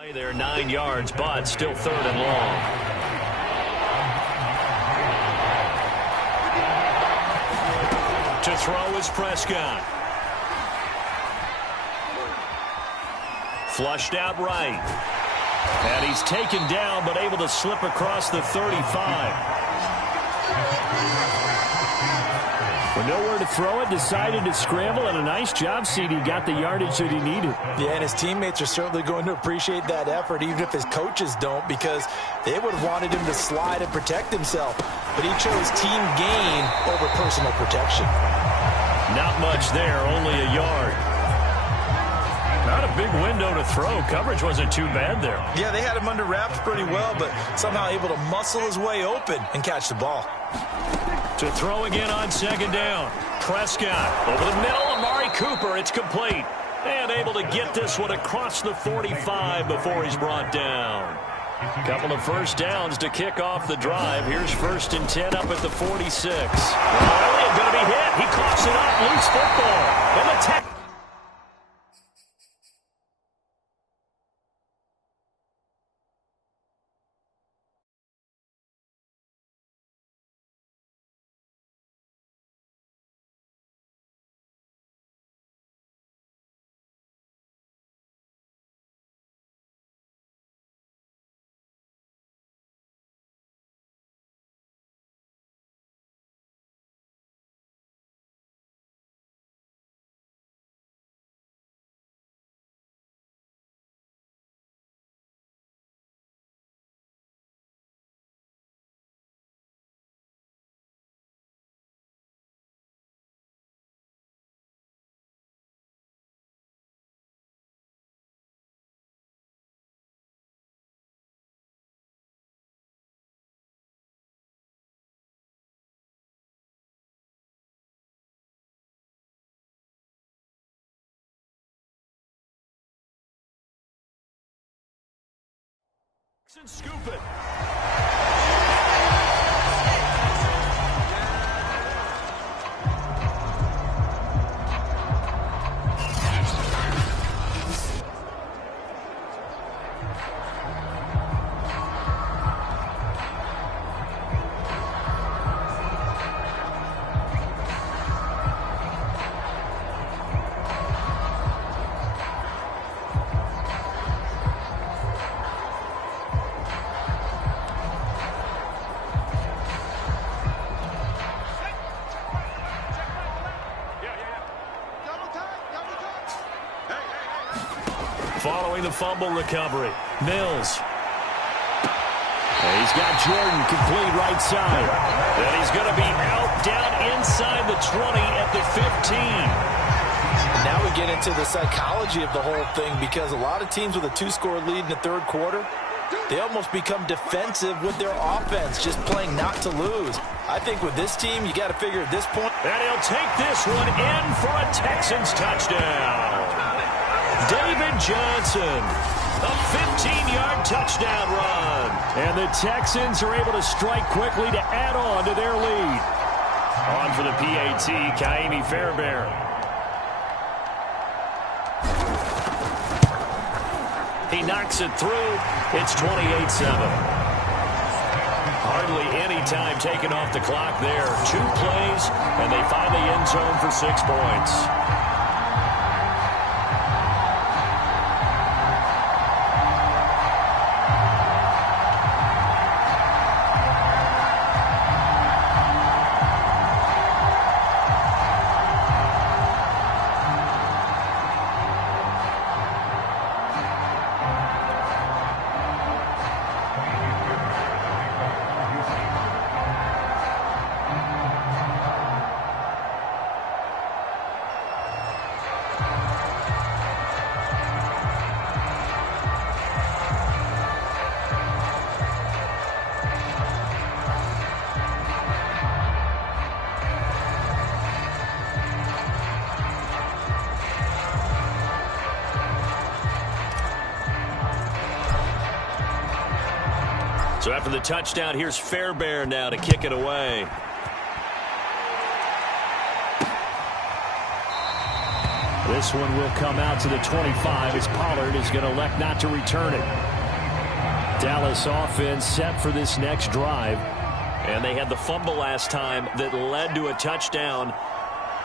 Play there, 9 yards, but still 3rd and long. To throw is Prescott. Flushed out right. And he's taken down, but able to slip across the 35. With nowhere to throw it, decided to scramble, and a nice job, CD. Got the yardage that he needed. Yeah, and his teammates are certainly going to appreciate that effort, even if his coaches don't, because they would have wanted him to slide and protect himself. But he chose team gain over personal protection. Not much there, only a yard. Not a big window to throw. Coverage wasn't too bad there. Yeah, they had him under wraps pretty well, but somehow able to muscle his way open and catch the ball. To throw again on 2nd down. Prescott over the middle. Amari Cooper. It's complete. And able to get this one across the 45 before he's brought down. Couple of first downs to kick off the drive. Here's 1st and 10 up at the 46. Elliott going to be hit. He coughs it up. Loose football. And the tech. And scoop it. Following the fumble recovery, Mills. And he's got Jordan complete right side. And he's going to be out down inside the 20 at the 15. Now we get into the psychology of the whole thing, because a lot of teams with a 2-score lead in the 3rd quarter, they almost become defensive with their offense, just playing not to lose. I think with this team, you got to figure at this point. And he'll take this one in for a Texans touchdown. David Johnson, a 15-yard touchdown run. And the Texans are able to strike quickly to add on to their lead. On for the PAT, Kaimi Fairbairn. He knocks it through. It's 28-7. Hardly any time taken off the clock there. 2 plays, and they find the end zone for 6 points. So after the touchdown, here's Fairbairn now to kick it away. This one will come out to the 25 as Pollard is going to elect not to return it. Dallas offense set for this next drive. And they had the fumble last time that led to a touchdown.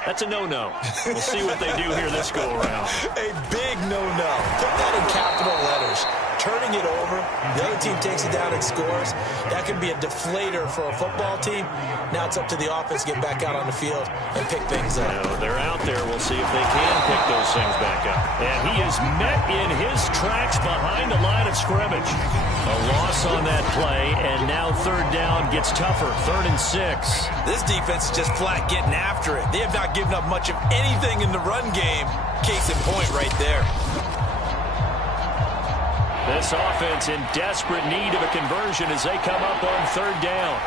That's a no-no. We'll see what they do here this go-around. A big no-no. Put that in capital letters. Turning it over, the other team takes it down and scores. That can be a deflator for a football team. Now it's up to the offense to get back out on the field and pick things up. They're out there. We'll see if they can pick those things back up. And he is met in his tracks behind the line of scrimmage. A loss on that play, and now third down gets tougher. 3rd and 6. This defense is just flat getting after it. They have not given up much of anything in the run game. Case in point right there. This offense in desperate need of a conversion as they come up on 3rd down.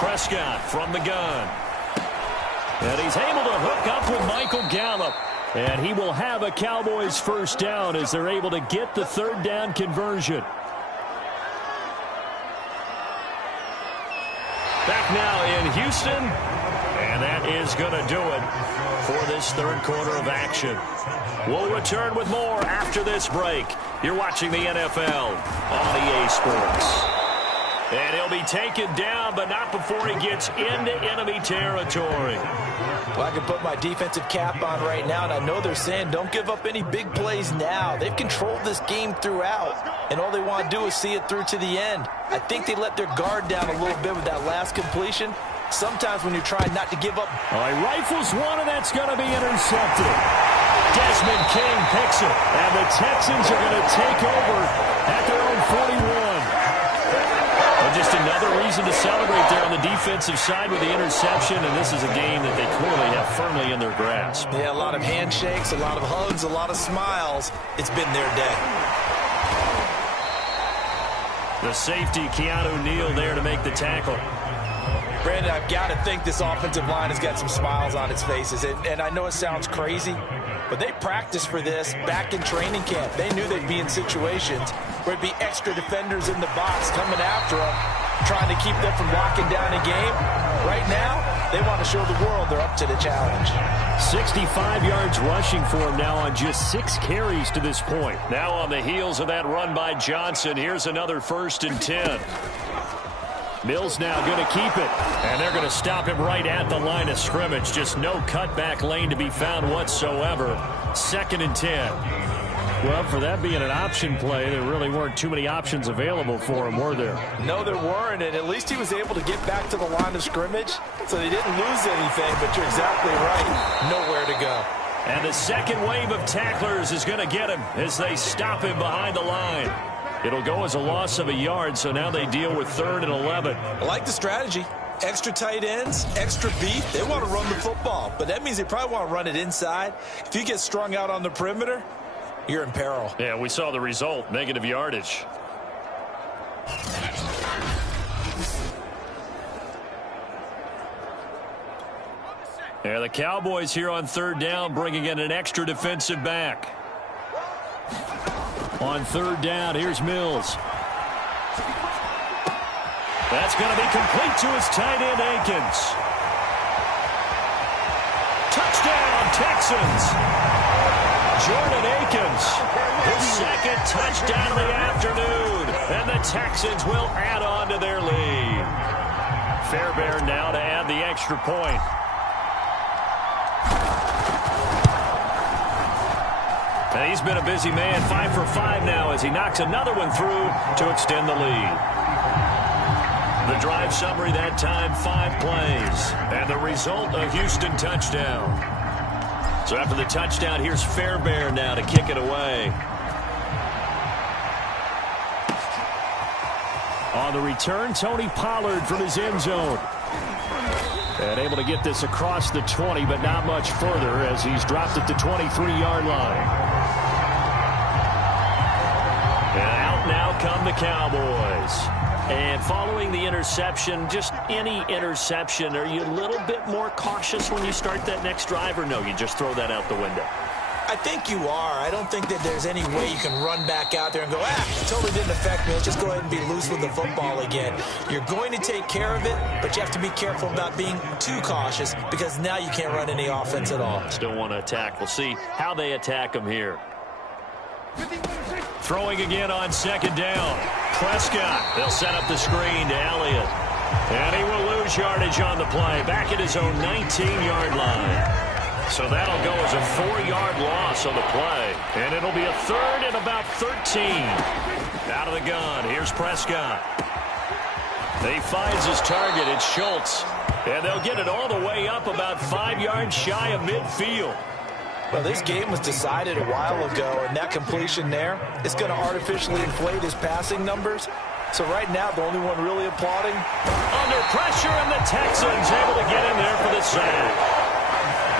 Prescott from the gun. And he's able to hook up with Michael Gallup. And he will have a Cowboys first down as they're able to get the 3rd down conversion. Back now in Houston. And that is going to do it for this 3rd quarter of action. We'll return with more after this break. You're watching the NFL on EA Sports. And he'll be taken down, but not before he gets into enemy territory. Well, I can put my defensive cap on right now, and I know they're saying don't give up any big plays now. They've controlled this game throughout, and all they want to do is see it through to the end. I think they let their guard down a little bit with that last completion. Sometimes when you're trying not to give up. All right, rifles one, and that's going to be intercepted. Desmond King picks it, and the Texans are going to take over at their own 41. Well, just another reason to celebrate there on the defensive side with the interception, and this is a game that they clearly have firmly in their grasp. Yeah, a lot of handshakes, a lot of hugs, a lot of smiles. It's been their day. The safety, Keanu Neal, there to make the tackle. Brandon, I've got to think this offensive line has got some smiles on its faces. And I know it sounds crazy, but they practiced for this back in training camp. They knew they'd be in situations where it'd be extra defenders in the box coming after them, trying to keep them from locking down a game. Right now, they want to show the world they're up to the challenge. 65 yards rushing for him now on just 6 carries to this point. Now on the heels of that run by Johnson, here's another 1st and 10. Mills now going to keep it, and they're going to stop him right at the line of scrimmage. Just no cutback lane to be found whatsoever. 2nd and 10. Well, for that being an option play, there really weren't too many options available for him, were there? No, there weren't, and at least he was able to get back to the line of scrimmage, so they didn't lose anything, but you're exactly right. Nowhere to go. And the second wave of tacklers is going to get him as they stop him behind the line. It'll go as a loss of a yard, so now they deal with 3rd and 11. I like the strategy. Extra tight ends, extra beef. They want to run the football, but that means they probably want to run it inside. If you get strung out on the perimeter, you're in peril. Yeah, we saw the result, negative yardage. Yeah, the Cowboys here on 3rd down, bringing in an extra defensive back. On 3rd down, here's Mills. That's going to be complete to his tight end, Akins. Touchdown, Texans. Jordan Akins, his 2nd touchdown of the afternoon. And the Texans will add on to their lead. Fairbairn now to add the extra point. And he's been a busy man, 5 for 5 now as he knocks another one through to extend the lead. The drive summary that time, 5 plays. And the result, a Houston touchdown. So after the touchdown, here's Fairbairn now to kick it away. On the return, Tony Pollard from his end zone. And able to get this across the 20, but not much further as he's dropped at the 23-yard line. And out now come the Cowboys. And following the interception, just any interception, are you a little bit more cautious when you start that next drive, or no, you just throw that out the window? I think you are. I don't think that there's any way you can run back out there and go, it totally didn't affect me. Let's just go ahead and be loose with the football again. You're going to take care of it, but you have to be careful about being too cautious because now you can't run any offense at all. Still want to attack. We'll see how they attack him here. Throwing again on second down. Prescott. They'll set up the screen to Elliott. And he will lose yardage on the play. Back at his own 19-yard line. So that'll go as a 4-yard loss on the play. And it'll be a third and about 13. Out of the gun. Here's Prescott. He finds his target. It's Schultz. And they'll get it all the way up about 5 yards shy of midfield. Well, this game was decided a while ago, and that completion there is going to artificially inflate his passing numbers. So right now, the only one really applauding. Under pressure, and the Texans able to get in there for the sack.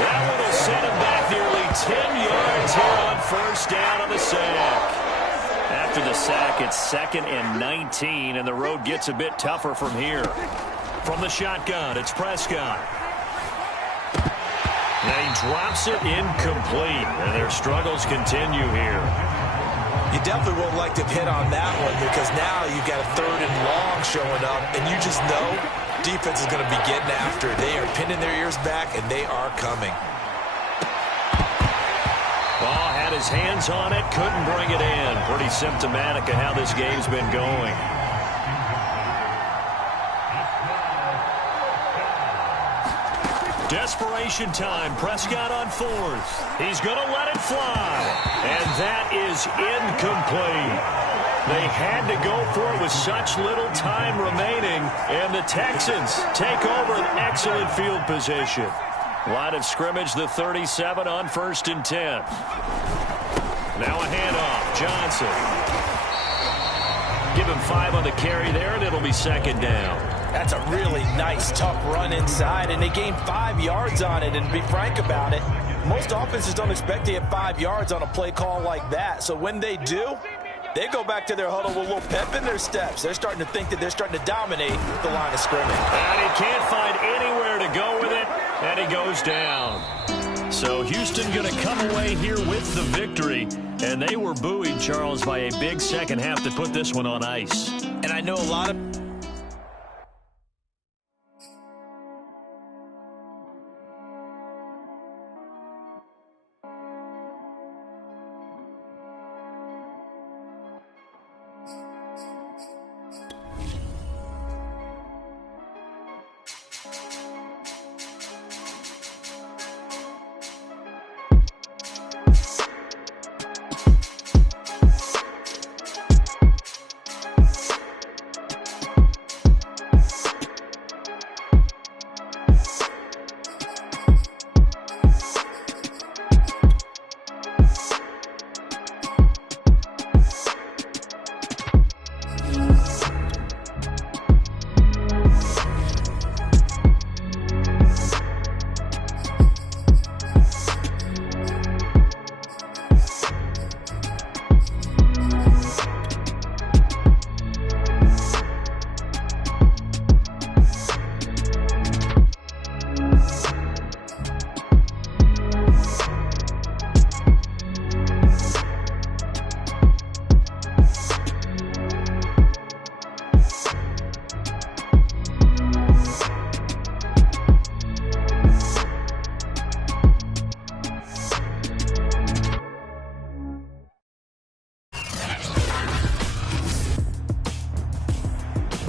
That one will set him back nearly 10 yards here on first down on the sack. After the sack, it's 2nd and 19, and the road gets a bit tougher from here. From the shotgun, it's Prescott. And he drops it incomplete, and their struggles continue here. You definitely won't like to hit on that one because now you've got a 3rd and long showing up, and you just know defense is going to be getting after it. They are pinning their ears back, and they are coming. Ball had his hands on it, couldn't bring it in. Pretty symptomatic of how this game's been going. Desperation time. Prescott on 4th. He's going to let it fly. And that is incomplete. They had to go for it with such little time remaining. And the Texans take over an excellent field position. Line of scrimmage, the 37 on 1st and 10. Now a handoff. Johnson. Give him 5 on the carry there, and it'll be 2nd down. That's a really nice, tough run inside, and they gained 5 yards on it. And to be frank about it, most offenses don't expect to get 5 yards on a play call like that. So when they do, they go back to their huddle with a little pep in their steps. They're starting to think that they're starting to dominate the line of scrimmage. And he can't find anywhere to go with it, and he goes down. So Houston going to come away here with the victory. And they were buoyed, Charles, by a big second half to put this one on ice. And I know a lot of...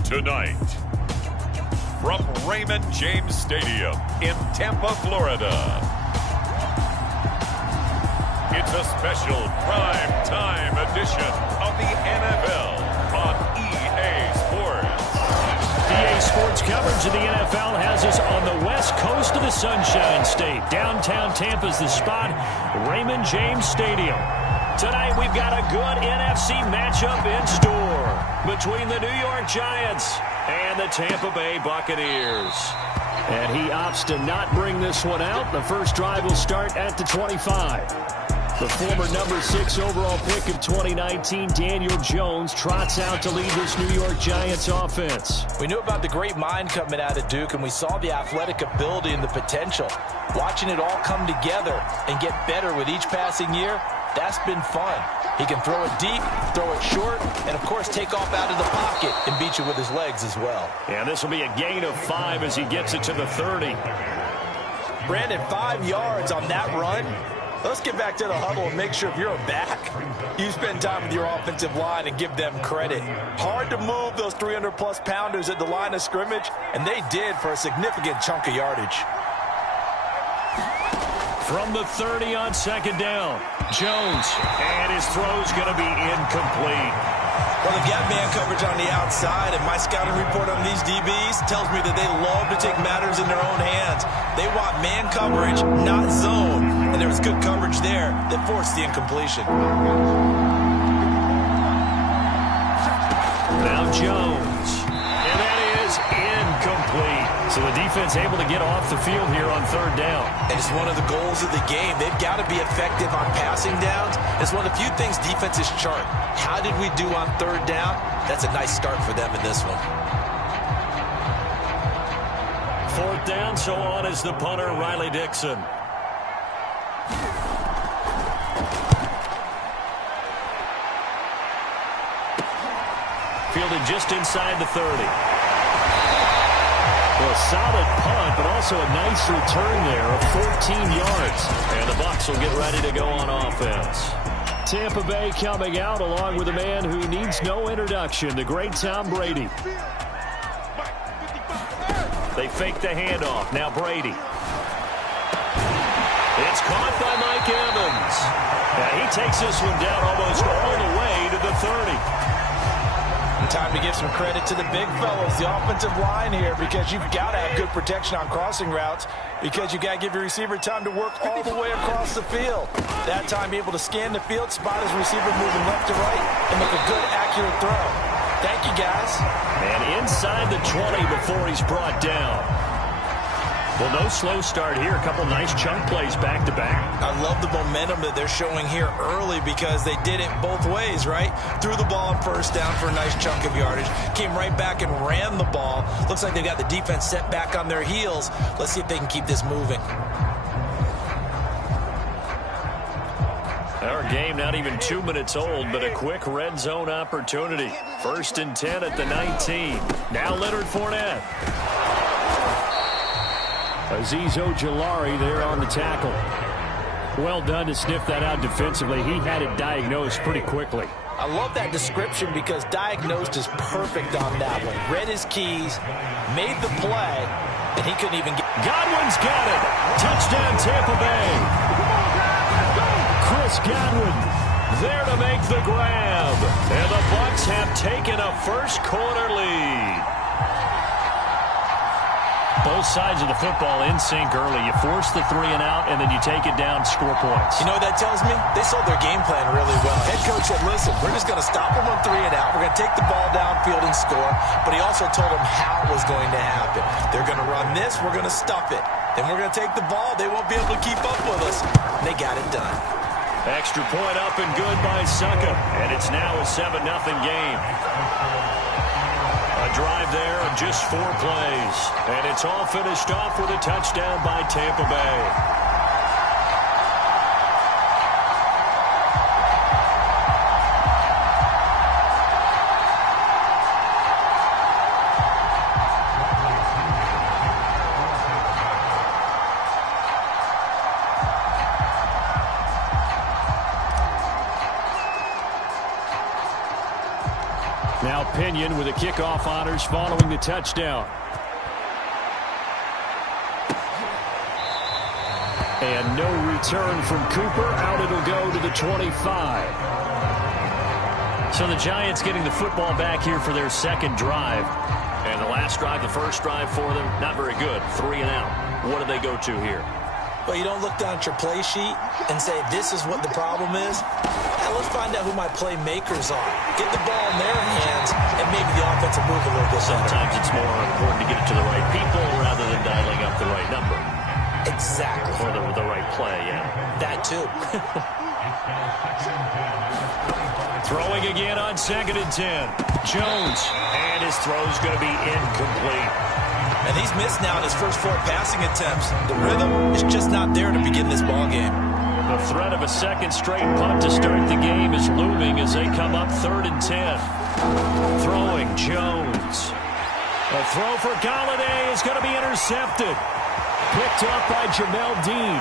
Tonight, from Raymond James Stadium in Tampa, Florida, it's a special prime time edition of the NFL on EA Sports. EA Sports coverage of the NFL has us on the west coast of the Sunshine State. Downtown Tampa's the spot, Raymond James Stadium. Tonight we've got a good NFC matchup in store between the New York Giants and the Tampa Bay Buccaneers. And he opts to not bring this one out. The first drive will start at the 25. The former number 6 overall pick of 2019, Daniel Jones, trots out to lead this New York Giants offense. We knew about the great mind coming out of Duke, and we saw the athletic ability and the potential. Watching it all come together and get better with each passing year, that's been fun. He can throw it deep, throw it short, and, of course, take off out of the pocket and beat you with his legs as well. And this will be a gain of 5 as he gets it to the 30. Brandon, 5 yards on that run. Let's get back to the huddle and make sure if you're a back, you spend time with your offensive line and give them credit. Hard to move those 300-plus pounders at the line of scrimmage, and they did for a significant chunk of yardage. From the 30 on second down, Jones, and his throw's going to be incomplete. Well, they've got man coverage on the outside, and my scouting report on these DBs tells me that they love to take matters in their own hands. They want man coverage, not zone, and there was good coverage there that forced the incompletion. Now Jones, and that is incomplete. So the defense able to get off the field here on third down. And it's one of the goals of the game. They've got to be effective on passing downs. It's one of the few things defenses chart. How did we do on third down? That's a nice start for them in this one. Fourth down, so on is the punter, Riley Dixon. Fielded just inside the 30. Well, a solid punt, but also a nice return there of 14 yards. And the Bucs will get ready to go on offense. Tampa Bay coming out along with a man who needs no introduction, the great Tom Brady. They fake the handoff. Now Brady. It's caught by Mike Evans. Now he takes this one down almost all the way to the 30. Time to give some credit to the big fellows, the offensive line here, because you've got to have good protection on crossing routes, because you've got to give your receiver time to work all the way across the field. That time, be able to scan the field, spot his receiver moving left to right, and make a good, accurate throw. Thank you, guys. And inside the 20 before he's brought down. Well, no slow start here. A couple nice chunk plays back-to-back. I love the momentum that they're showing here early because they did it both ways, right? Threw the ball on first down for a nice chunk of yardage. Came right back and ran the ball. Looks like they've got the defense set back on their heels. Let's see if they can keep this moving. Our game not even 2 minutes old, but a quick red zone opportunity. 1st and 10 at the 19. Now Leonard Fournette. Azeez Ojulari there on the tackle. Well done to sniff that out defensively. He had it diagnosed pretty quickly. I love that description because diagnosed is perfect on that one. Read his keys, made the play, and he couldn't even get... Godwin's got it. Touchdown Tampa Bay. Chris Godwin there to make the grab. And the Bucs have taken a first quarter lead. Both sides of the football in sync early. You force the 3 and out, and then you take it down, score points. You know what that tells me? They sold their game plan really well. Head coach said, listen, we're just going to stop them on 3 and out. We're going to take the ball downfield and score. But he also told them how it was going to happen. They're going to run this. We're going to stuff it. Then we're going to take the ball. They won't be able to keep up with us. And they got it done. Extra point up and good by Succa. And it's now a 7-0 game. A drive there of just 4 plays. And it's all finished off with a touchdown by Tampa Bay. Now Pinion with the kickoff honors following the touchdown. And no return from Cooper. Out it'll go to the 25. So the Giants getting the football back here for their second drive. And the last drive, the first drive for them, not very good. 3 and out. What do they go to here? Well, you don't look down at your play sheet and say, this is what the problem is. Yeah, let's find out who my playmakers are. Get the ball in their hands, and maybe the offense will move a little bit. Sometimes it's more important to get it to the right people rather than dialing up the right number. Exactly. Or the right play, yeah. That too. Throwing again on 2nd and 10. Jones, and his throw's going to be incomplete. And he's missed now in his first 4 passing attempts. The rhythm is just not there to begin this ball game. The threat of a second straight punt to start the game is looming as they come up 3rd and 10. Throwing Jones. A throw for Galladay is going to be intercepted. Picked up by Jamel Dean.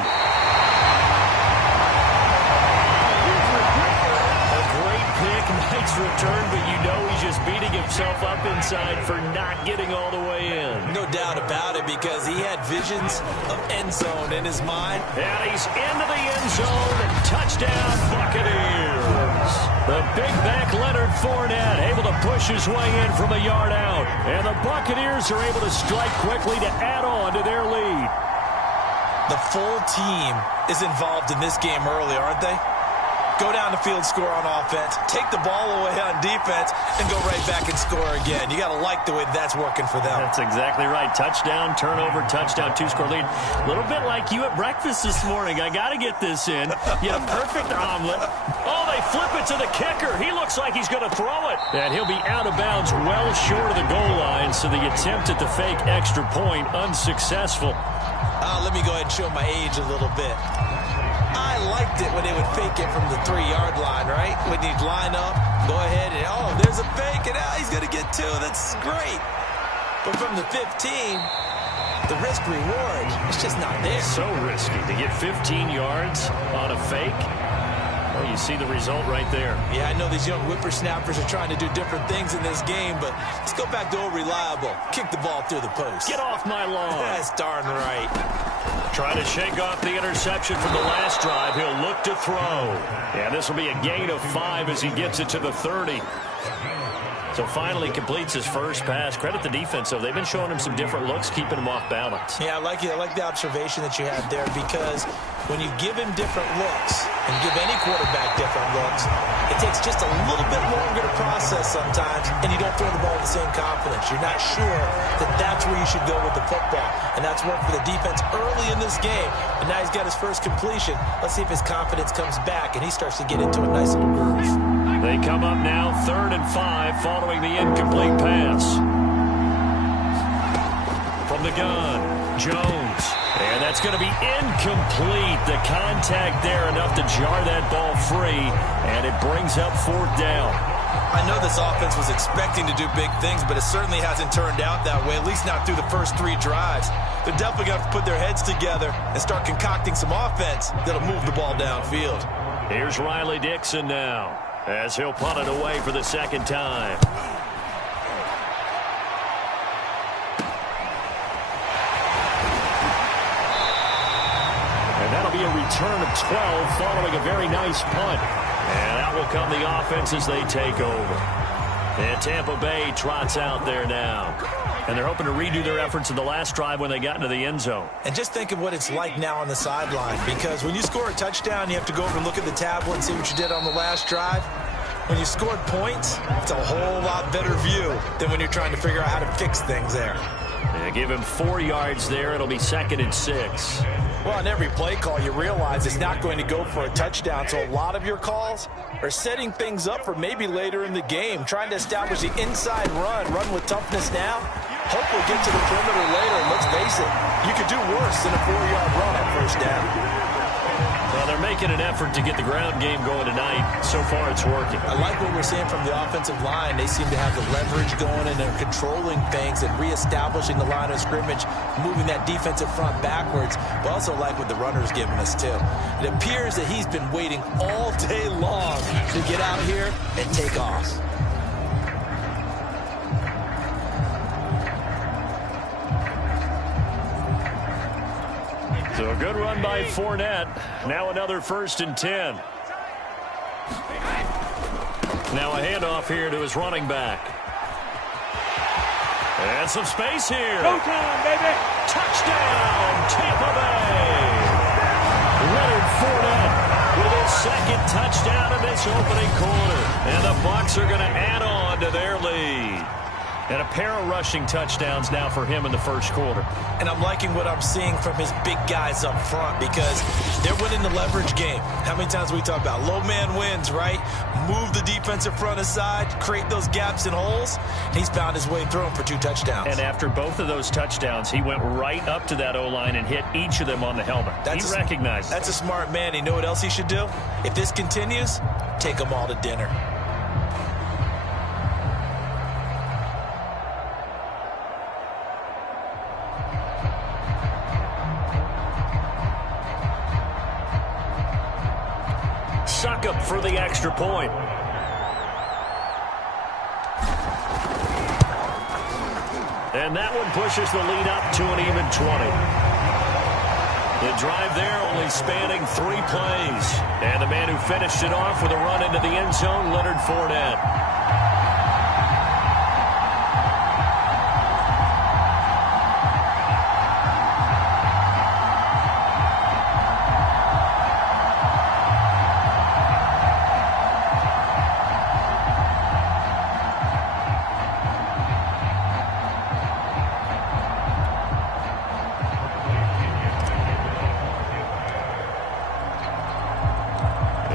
A great pick, nice return, but you know he's just beating himself up inside for not getting all the way in. No doubt about it, because he had visions of end zone in his mind. And he's into the end zone. Touchdown, Buccaneers. The big back Leonard Fournette able to push his way in from a yard out. And the Buccaneers are able to strike quickly to add on to their lead. The full team is involved in this game early, aren't they? Go down the field, score on offense, take the ball away on defense, and go right back and score again. You got to like the way that's working for them. That's exactly right. Touchdown, turnover, touchdown, 2-score lead. A little bit like you at breakfast this morning. I got to get this in. You had a perfect omelet. Oh, they flip it to the kicker. He looks like he's going to throw it. And he'll be out of bounds well short of the goal line, so the attempt at the fake extra point unsuccessful. Let me go ahead and show my age a little bit. I liked it when they would fake it from the 3-yard line, right? When you'd line up, go ahead, and oh, there's a fake, and he's going to get 2. That's great. But from the 15, the risk-reward, it's just not there. So risky to get 15 yards on a fake. Well, you see the result right there. Yeah, I know these young whippersnappers are trying to do different things in this game, but let's go back to old reliable. Kick the ball through the post. Get off my lawn. That's darn right. Trying to shake off the interception from the last drive. He'll look to throw. And this will be a gain of 5 as he gets it to the 30. So finally completes his first pass. Credit the defense, though. They've been showing him some different looks, keeping him off balance. Yeah, I like it. I like the observation that you had there, because when you give him different looks and give any quarterback different looks, it takes just a little bit longer to process sometimes, and you don't throw the ball with the same confidence. You're not sure that that's where you should go with the football, and that's worked for the defense early in this game, and now he's got his first completion. Let's see if his confidence comes back and he starts to get into a nice little groove. They come up now 3rd and 5 following the incomplete pass. From the gun, Jones. And that's going to be incomplete. The contact there enough to jar that ball free, and it brings up 4th down. I know this offense was expecting to do big things, but it certainly hasn't turned out that way, at least not through the first 3 drives. They're definitely going to have to put their heads together and start concocting some offense that'll move the ball downfield. Here's Riley Dixon now, as he'll punt it away for the 2nd time. And that'll be a return of 12 following a very nice punt. And out will come the offense as they take over. And Tampa Bay trots out there now. And they're hoping to redo their efforts in the last drive when they got into the end zone. And just think of what it's like now on the sideline, because when you score a touchdown, you have to go over and look at the tablet and see what you did on the last drive. When you scored points, it's a whole lot better view than when you're trying to figure out how to fix things there. Yeah, give him 4 yards there. It'll be 2nd and 6. Well, on every play call, you realize it's not going to go for a touchdown, so a lot of your calls are setting things up for maybe later in the game, trying to establish the inside run with toughness now. Hopefully get to the perimeter later, and let's face it, you could do worse than a 4-yard run on 1st down. Well, they're making an effort to get the ground game going tonight. So far, it's working. I like what we're seeing from the offensive line. They seem to have the leverage going, and they're controlling things and reestablishing the line of scrimmage, moving that defensive front backwards. But also like what the runner's giving us, too. It appears that he's been waiting all day long to get out here and take off. So a good run by Fournette. Now another 1st and 10. Now a handoff here to his running back. And some space here. Go time, baby. Touchdown, Tampa Bay. Leonard Fournette with his 2nd touchdown in this opening quarter. And the Bucs are going to add on to their lead. And a pair of rushing touchdowns now for him in the first quarter. And I'm liking what I'm seeing from his big guys up front because they're winning the leverage game. How many times we talk about low man wins, right? Move the defensive front aside, create those gaps and holes. He's found his way through them for 2 touchdowns. And after both of those touchdowns, he went right up to that O-line and hit each of them on the helmet. He recognized it. That's a smart man. You know what else he should do? If this continues, take them all to dinner. Suckup for the extra point. And that one pushes the lead up to an even 20. The drive there only spanning 3 plays. And the man who finished it off with a run into the end zone, Leonard Fournette.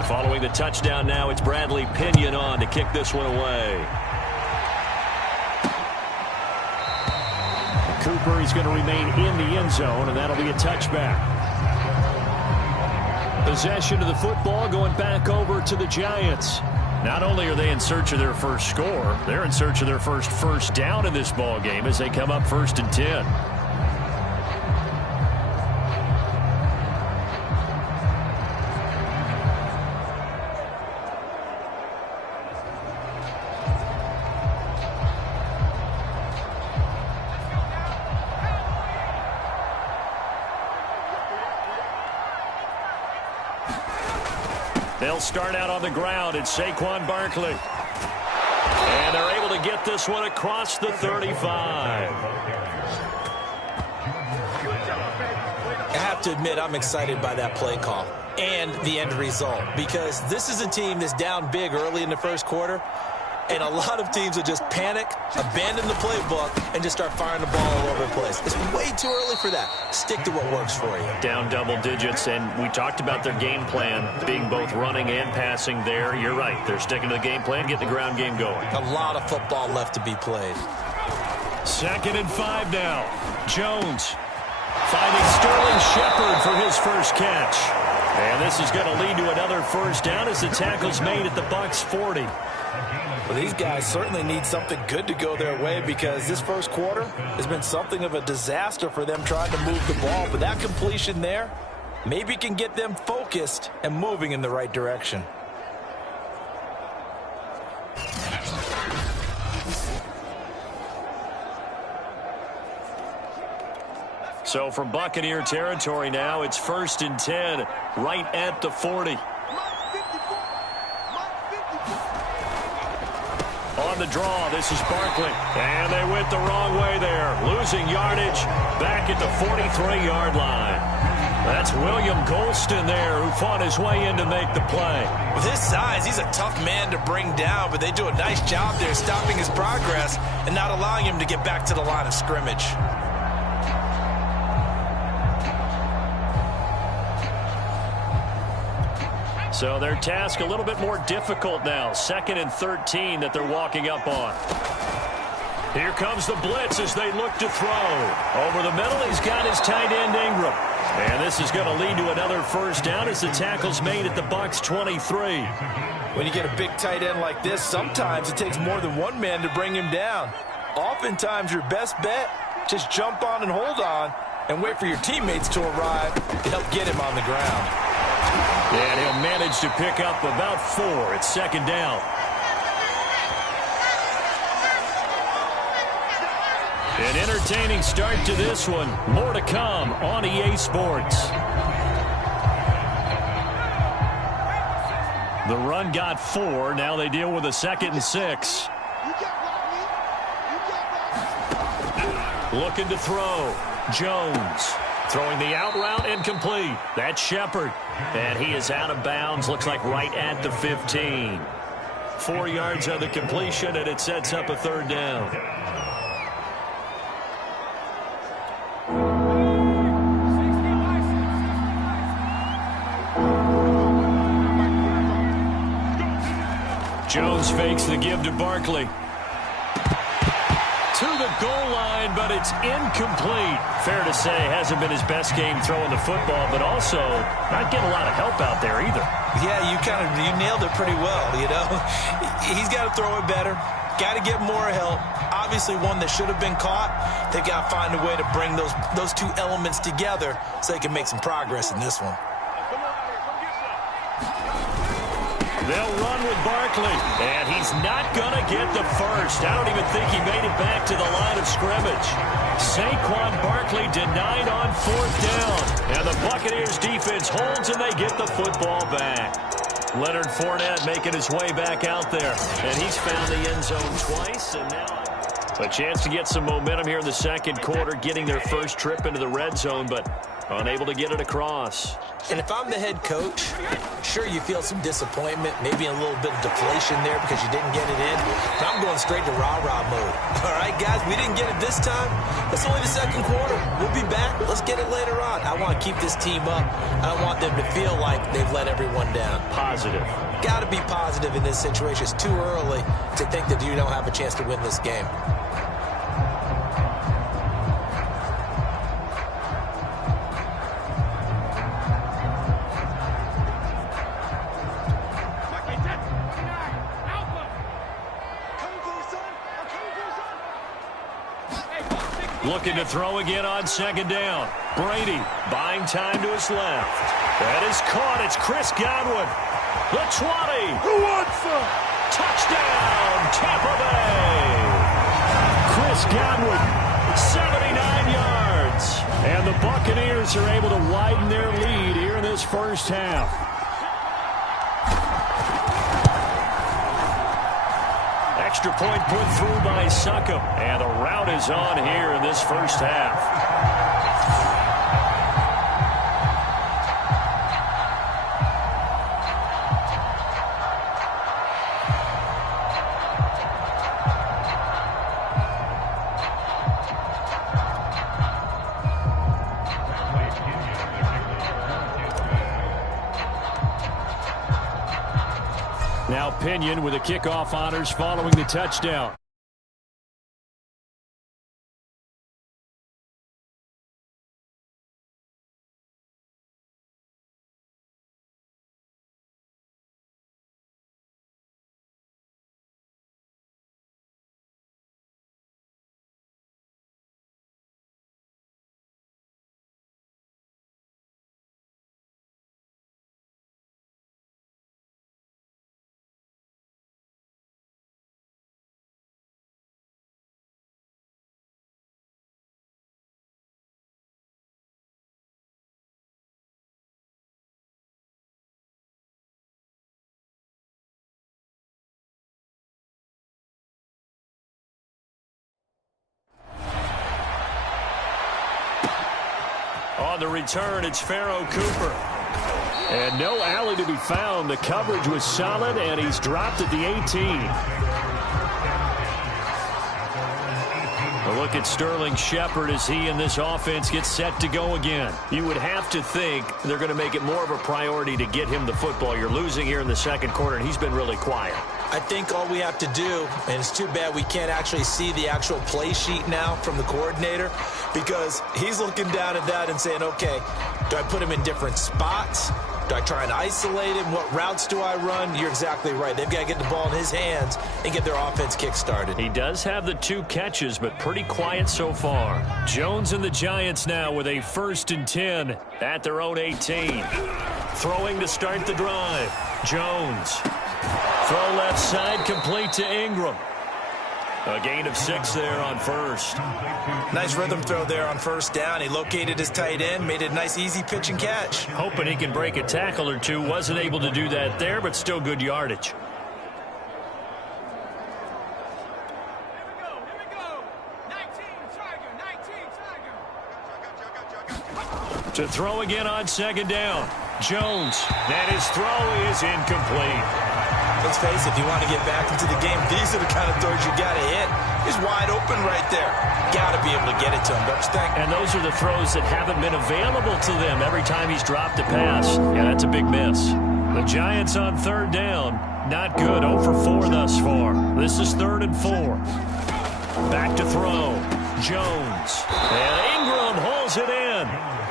Following the touchdown now, it's Bradley Pinion on to kick this one away. Cooper is going to remain in the end zone, and that'll be a touchback. Possession of the football going back over to the Giants. Not only are they in search of their first score, they're in search of their first down in this ball game as they come up 1st and 10. They'll start out on the ground. It's Saquon Barkley. And they're able to get this one across the 35. I have to admit, I'm excited by that play call and the end result because this is a team that's down big early in the first quarter, and a lot of teams will just panic, abandon the playbook, and just start firing the ball all over the place. It's way too early for that. Stick to what works for you. Down double digits, and we talked about their game plan being both running and passing there. You're right. They're sticking to the game plan, getting the ground game going. A lot of football left to be played. 2nd and 5 now. Jones finding Sterling Shepard for his first catch. And this is going to lead to another first down as the tackle's made at the Bucs 40. Well, these guys certainly need something good to go their way because this first quarter has been something of a disaster for them trying to move the ball. But that completion there maybe can get them focused and moving in the right direction. So from Buccaneer territory now, it's 1st and 10 right at the 40. On the draw, this is Barkley. And they went the wrong way there. Losing yardage back at the 43-yard line. That's William Golston there who fought his way in to make the play. With his size, he's a tough man to bring down, but they do a nice job there stopping his progress and not allowing him to get back to the line of scrimmage. So their task a little bit more difficult now. 2nd and 13 that they're walking up on. Here comes the blitz as they look to throw. Over the middle, he's got his tight end Ingram. And this is going to lead to another first down as the tackle's made at the Bucs 23. When you get a big tight end like this, sometimes it takes more than one man to bring him down. Oftentimes, your best bet, just jump on and hold on and wait for your teammates to arrive to help get him on the ground. And he'll manage to pick up about 4. It's 2nd down. An entertaining start to this one. More to come on EA Sports. The run got 4. Now they deal with a 2nd and 6. Looking to throw. Jones. Throwing the out route incomplete. That's Shepard. And he is out of bounds. Looks like right at the 15. 4 yards on the completion, and it sets up a 3rd down. Jones fakes the give to Barkley. To the goal line, but it's incomplete. Fair to say, hasn't been his best game throwing the football, but also not getting a lot of help out there either. Yeah, you nailed it pretty well, you know. He's got to throw it better. Got to get more help. Obviously one that should have been caught. They've got to find a way to bring those two elements together so they can make some progress in this one. They'll run with Barkley, and he's not going to get the first. I don't even think he made it back to the line of scrimmage. Saquon Barkley denied on 4th down, and the Buccaneers defense holds, and they get the football back. Leonard Fournette making his way back out there, and he's found the end zone twice, and now a chance to get some momentum here in the second quarter, getting their first trip into the red zone, but unable to get it across. And if I'm the head coach, sure, you feel some disappointment, maybe a little bit of deflation there because you didn't get it in. But I'm going straight to rah-rah mode. All right, guys, we didn't get it this time. It's only the second quarter. We'll be back. Let's get it later on. I want to keep this team up. I don't want them to feel like they've let everyone down. Positive. Got to be positive in this situation. It's too early to think that you don't have a chance to win this game. Looking to throw again on 2nd down. Brady buying time to his left. That is caught. It's Chris Godwin. The 20. Who wants some? Touchdown, Tampa Bay. Chris Godwin, 79 yards. And the Buccaneers are able to widen their lead here in this first half. Extra point put through by Succop. And the rout is on here in this first half. Now Pinion with the kickoff honors following the touchdown. On the return, it's Pharaoh Cooper. And no alley to be found. The coverage was solid, and he's dropped at the 18. A look at Sterling Shepard as he and this offense get set to go again. You would have to think they're going to make it more of a priority to get him the football. You're losing here in the second quarter, and he's been really quiet. I think all we have to do, and it's too bad we can't actually see the actual play sheet now from the coordinator, because he's looking down at that and saying, okay, do I put him in different spots? Do I try and isolate him? What routes do I run? You're exactly right. They've got to get the ball in his hands and get their offense kick-started. He does have the 2 catches, but pretty quiet so far. Jones and the Giants now with a 1st and 10 at their own 18. Throwing to start the drive. Jones. Throw left side, complete to Ingram. A gain of 6 there on 1st. Nice rhythm throw there on 1st down. He located his tight end, made it a nice, easy pitch and catch. Hoping he can break a tackle or two. Wasn't able to do that there, but still good yardage. To throw again on 2nd down. Jones. And his throw is incomplete. Let's face it, if you want to get back into the game, these are the kind of throws you got to hit. He's wide open right there. Got to be able to get it to him, don't you think? And those are the throws that haven't been available to them every time he's dropped a pass. Yeah, that's a big miss. The Giants on third down. Not good. 0 for 4 thus far. This is 3rd and 4. Back to throw. Jones. And Ingram holds it in.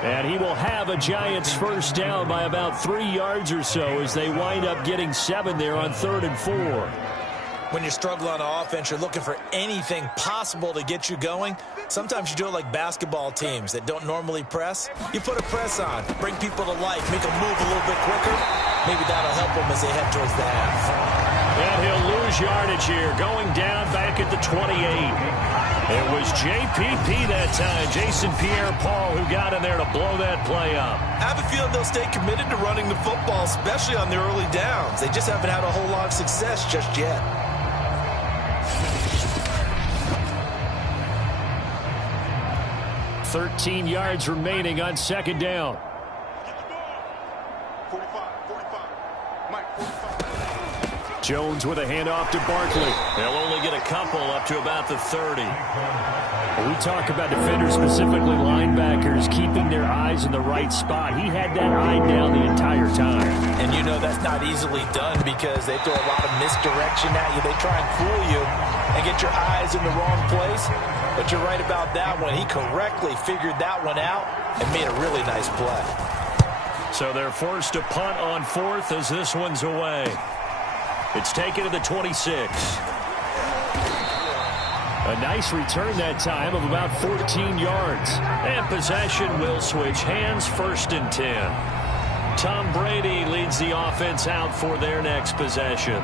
And he will have a Giants first down by about 3 yards or so as they wind up getting 7 there on 3rd and 4. When you struggle on offense, you're looking for anything possible to get you going. Sometimes you do it like basketball teams that don't normally press. You put a press on, bring people to life, make them move a little bit quicker. Maybe that'll help them as they head towards the half. And he'll lose yardage here, going down back at the 28. It was JPP that time, Jason Pierre-Paul, who got in there to blow that play up. I have a feeling they'll stay committed to running the football, especially on the early downs. They just haven't had a whole lot of success just yet. 13 yards remaining on 2nd down. Jones with a handoff to Barkley. They'll only get a couple up to about the 30. When we talk about defenders, specifically linebackers, keeping their eyes in the right spot. He had that eye down the entire time. And you know that's not easily done because they throw a lot of misdirection at you. They try and fool you and get your eyes in the wrong place. But you're right about that one. He correctly figured that one out and made a really nice play. So they're forced to punt on 4th as this one's away. It's taken to the 26. A nice return that time of about 14 yards. And possession will switch hands, 1st and 10. Tom Brady leads the offense out for their next possession.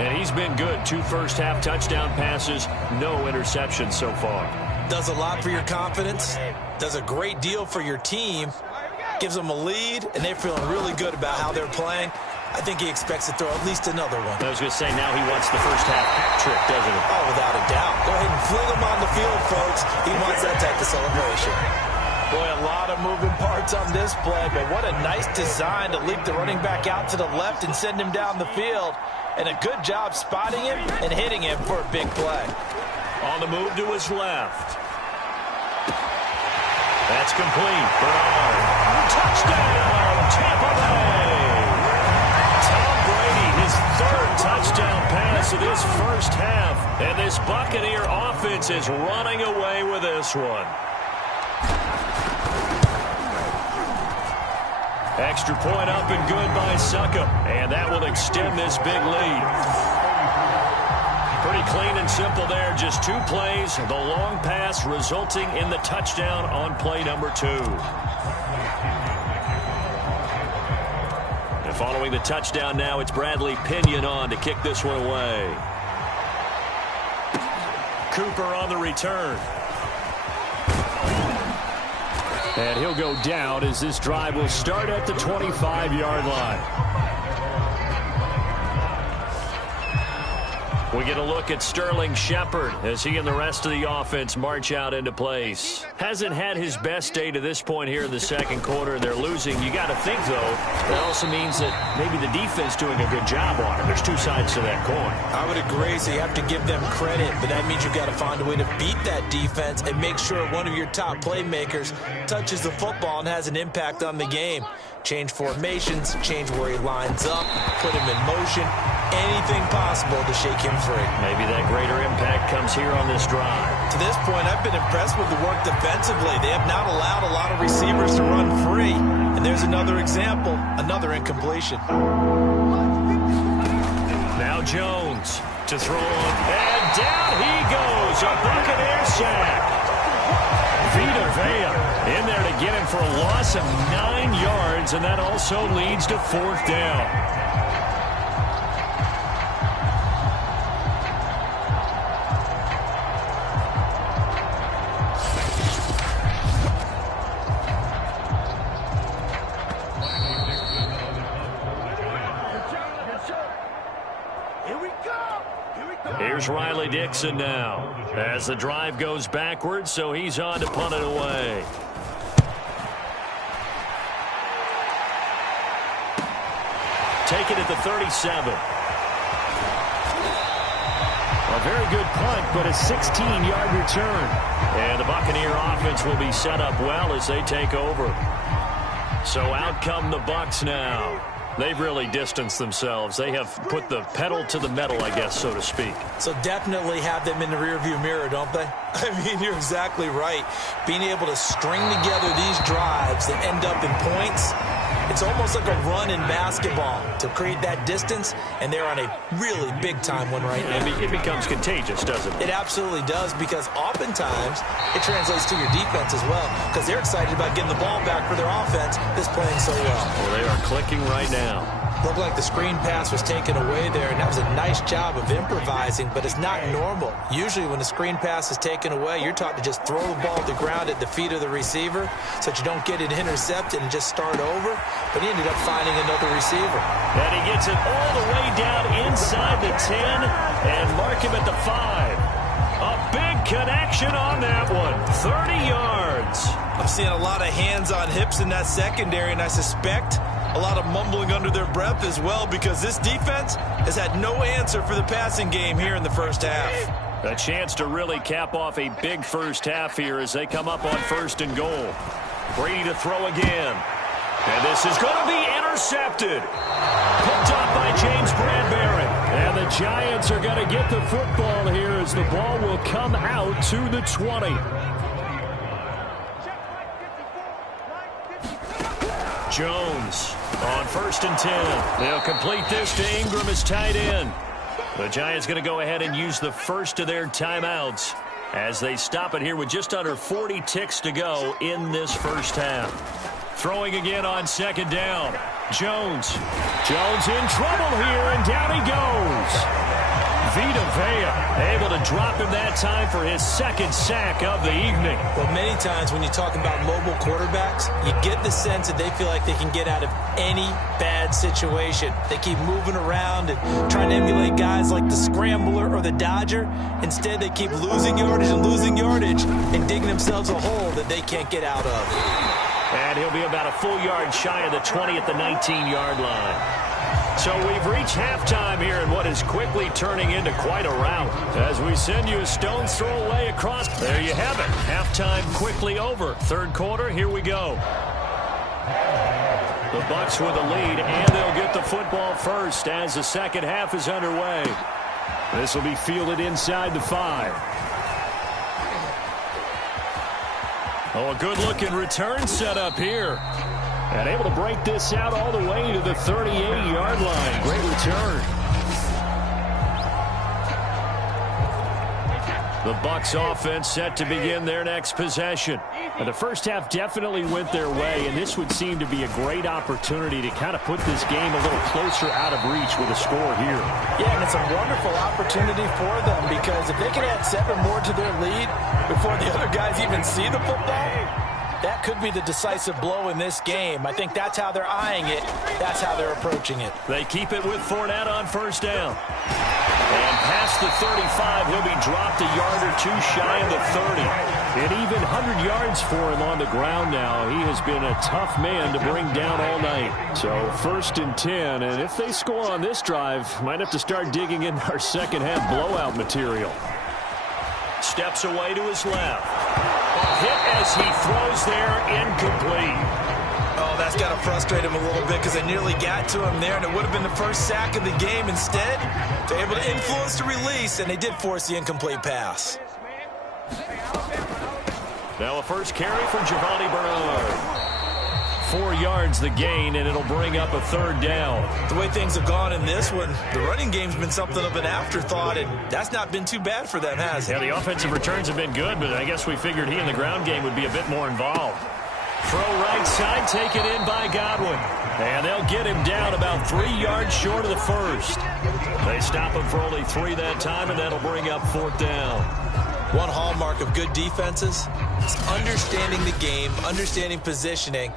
And he's been good. 2 first-half touchdown passes, no interceptions so far. Does a lot for your confidence. Does a great deal for your team. Gives them a lead, and they're feeling really good about how they're playing. I think he expects to throw at least another one. I was going to say, now he wants the first-half hat trick, doesn't he? Oh, without a doubt. Go ahead and fling him on the field, folks. He wants that type of celebration. Boy, a lot of moving parts on this play, but what a nice design to leak the running back out to the left and send him down the field. And a good job spotting him and hitting him for a big play. On the move to his left. That's complete. Bernard. Touchdown, Tampa Bay. Tom Brady, his 3rd touchdown pass of this first half. And this Buccaneer offense is running away with this one. Extra point up and good by Suckup. And that will extend this big lead. Pretty clean and simple there. Just 2 plays. The long pass resulting in the touchdown on play number 2. And following the touchdown now, it's Bradley Pinion on to kick this one away. Cooper on the return. And he'll go down as this drive will start at the 25-yard line. We get a look at Sterling Shepard as he and the rest of the offense march out into place. Hasn't had his best day to this point here in the 2nd quarter, and they're losing. You got to think, though, that also means that maybe the defense doing a good job on it. There's 2 sides to that coin. I would agree, so you have to give them credit, but that means you've got to find a way to beat that defense and make sure one of your top playmakers touches the football and has an impact on the game. Change formations, change where he lines up, put him in motion, anything possible to shake him free. Maybe that greater impact comes here on this drive. To this point, I've been impressed with the work defensively. They have not allowed a lot of receivers to run free. And there's another example, another incompletion. Now Jones to throw on, and down he goes, a Buccaneer sack. Vita Vea in there to get him for a loss of 9 yards, and that also leads to 4th down. Here's Riley Dixon now as the drive goes backwards, so he's on to punt it away. Take it at the 37. A very good punt, but a 16-yard return. And the Buccaneer offense will be set up well as they take over. So out come the Bucs now. They've really distanced themselves. They have put the pedal to the metal, I guess, so to speak. So definitely have them in the rearview mirror, don't they? I mean, you're exactly right. Being able to string together these drives that end up in points, it's almost like a run in basketball to create that distance, and they're on a really big-time one right now. It becomes contagious, doesn't it? It absolutely does, because oftentimes it translates to your defense as well, because they're excited about getting the ball back for their offense that's playing so well. Well, they are clicking right now. Looked like the screen pass was taken away there, and that was a nice job of improvising, but it's not normal. Usually when the screen pass is taken away, you're taught to just throw the ball to the ground at the feet of the receiver so that you don't get it intercepted and just start over, but he ended up finding another receiver. And he gets it all the way down inside the 10 and mark him at the 5. A big connection on that one, 30 yards. I'm seeing a lot of hands on hips in that secondary, and I suspect a lot of mumbling under their breath as well, because this defense has had no answer for the passing game here in the first half. A chance to really cap off a big first half here as they come up on 1st and goal. Brady to throw again. And this is going to be intercepted. Picked up by James Bradbury. And the Giants are going to get the football here as the ball will come out to the 20. Jones on 1st and 10. They'll complete this to Ingram as tight end. The Giants going to go ahead and use the first of their timeouts as they stop it here with just under 40 ticks to go in this first half. Throwing again on 2nd down. Jones. Jones in trouble here, and down he goes. Vita Vea able to drop him that time for his 2nd sack of the evening. Well, many times when you talk about mobile quarterbacks, you get the sense that they feel like they can get out of any bad situation. They keep moving around and trying to emulate guys like the Scrambler or the Dodger. Instead, they keep losing yardage and digging themselves a hole that they can't get out of. And he'll be about a full yard shy of the 20 at the 19-yard line. So we've reached halftime here in what is quickly turning into quite a rout. As we send you a stone's throw away across. There you have it. Halftime quickly over. 3rd quarter, here we go. The Bucs with a lead, and they'll get the football first as the 2nd half is underway. This will be fielded inside the 5. Oh, a good-looking return set up here. And able to break this out all the way to the 38-yard line. Great return. The Bucs offense set to begin their next possession. And the first half definitely went their way, and this would seem to be a great opportunity to kind of put this game a little closer out of reach with a score here. Yeah, and it's a wonderful opportunity for them, because if they can add 7 more to their lead before the other guys even see the football, that could be the decisive blow in this game. I think that's how they're eyeing it. That's how they're approaching it. They keep it with Fournette on 1st down. And past the 35, he'll be dropped a yard or 2 shy of the 30. An even 100 yards for him on the ground now. He has been a tough man to bring down all night. So 1st and 10, and if they score on this drive, might have to start digging in our 2nd half blowout material. Steps away to his left. Hit as he throws there, incomplete. Oh, that's got to frustrate him a little bit, because they nearly got to him there, and it would have been the first sack of the game. Instead, they're able to influence the release, and they did force the incomplete pass. Now a first carry for Giovanni Bernard. 4 yards the gain, and it'll bring up a 3rd down. The way things have gone in this one, the running game's been something of an afterthought, and that's not been too bad for them, has it? Yeah, the offensive returns have been good, but I guess we figured he in the ground game would be a bit more involved. Throw right side, taken in by Godwin. And they'll get him down about 3 yards short of the 1st. They stop him for only 3 that time, and that'll bring up 4th down. One hallmark of good defenses is understanding the game, understanding positioning,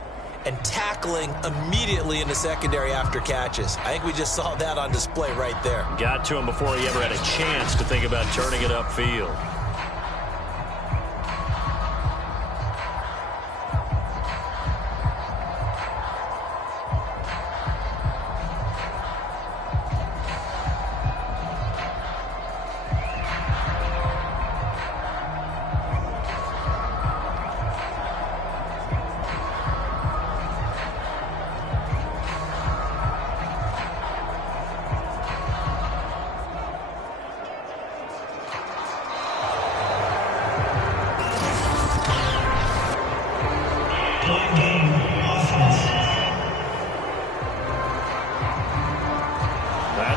and tackling immediately in the secondary after catches. I think we just saw that on display right there. Got to him before he ever had a chance to think about turning it upfield.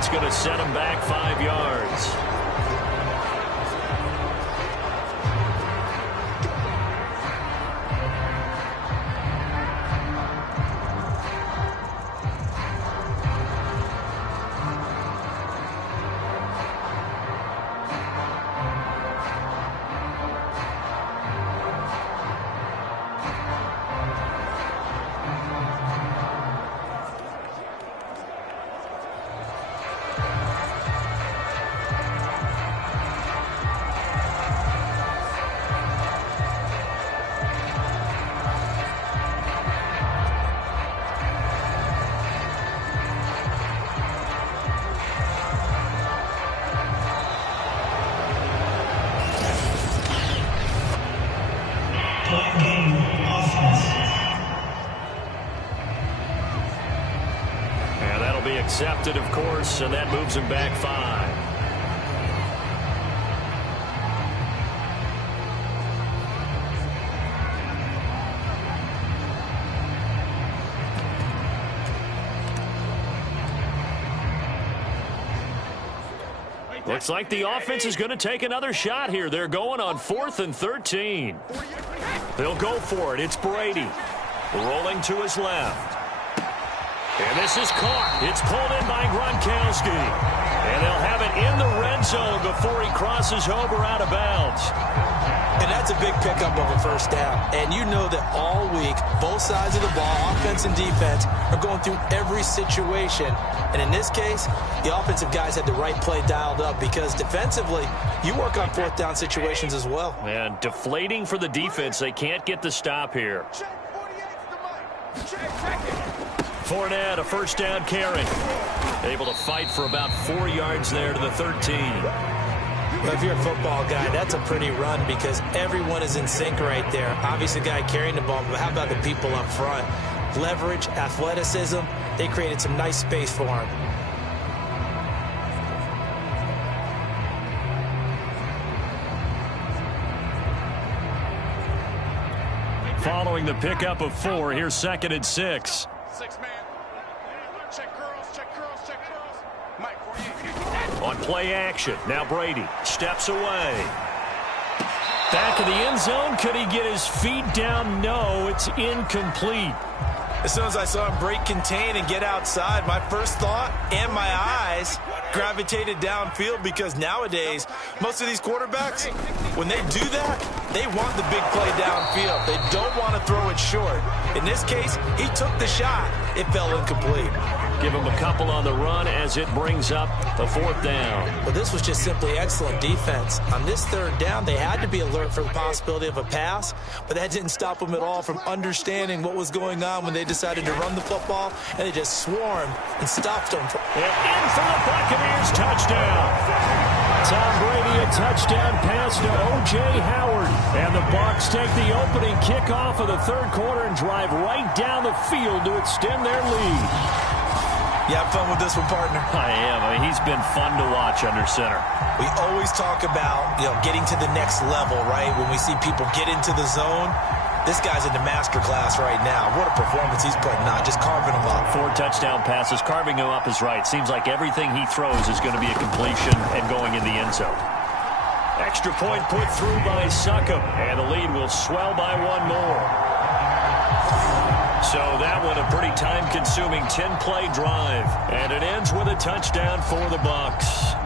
It's going to set him back 5 yards. And that'll be accepted, of course, and that moves him back 5. Looks like the offense is going to take another shot here. They're going on 4th and 13. They'll go for it. It's Brady. Rolling to his left. And this is caught. It's pulled in by Gronkowski. And they'll have it in the red zone before he crosses over out of bounds. And that's a big pickup of a first down. And you know that all week, both sides of the ball, offense and defense, are going through every situation. And in this case, the offensive guys had the right play dialed up because defensively, you work on 4th down situations as well. And deflating for the defense. They can't get the stop here. Fournette, a first down carry. Able to fight for about 4 yards there to the 13. Well, if you're a football guy, that's a pretty run because everyone is in sync right there. Obviously, the guy carrying the ball, but how about the people up front? Leverage, athleticism, they created some nice space for him. Following the pickup of 4, here's 2nd and 6. 6-man. Check curls, check curls, check curls. Mike, on play action, now Brady steps away. Back in the end zone. Could he get his feet down? No, it's incomplete. As soon as I saw him break contain and get outside, my first thought and my eyes gravitated downfield because nowadays, most of these quarterbacks, when they do that, they want the big play downfield. They don't want to throw it short. In this case, he took the shot. It fell incomplete. Give him a couple on the run as it brings up the 4th down. But this was just simply excellent defense. On this 3rd down, they had to be alert for the possibility of a pass, but that didn't stop them at all from understanding what was going on when they decided to run the football, and they just swarmed and stopped them. And in for the Buccaneers touchdown. Tom Brady, a touchdown pass to O.J. Howard. And the Bucs take the opening kickoff of the 3rd quarter and drive right down the field to extend their lead. You have fun with this one, partner? I am. I mean, he's been fun to watch under center. We always talk about, getting to the next level, right? When we see people get into the zone, this guy's in the master class right now. What a performance he's putting on, just carving them up. 4 touchdown passes. Carving him up is right. Seems like everything he throws is going to be a completion and going in the end zone. Extra point put through by Succop, and the lead will swell by 1 more. So that one a pretty time-consuming 10-play drive. And it ends with a touchdown for the Bucs.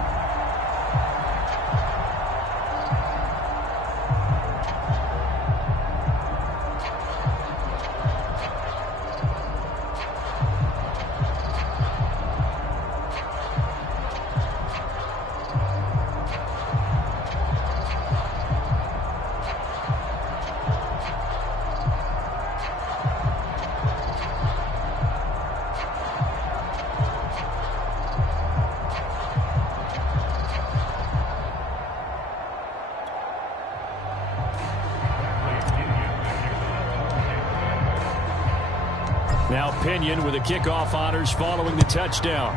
Now Pinion with the kickoff honors following the touchdown.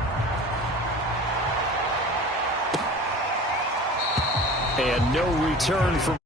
And no return for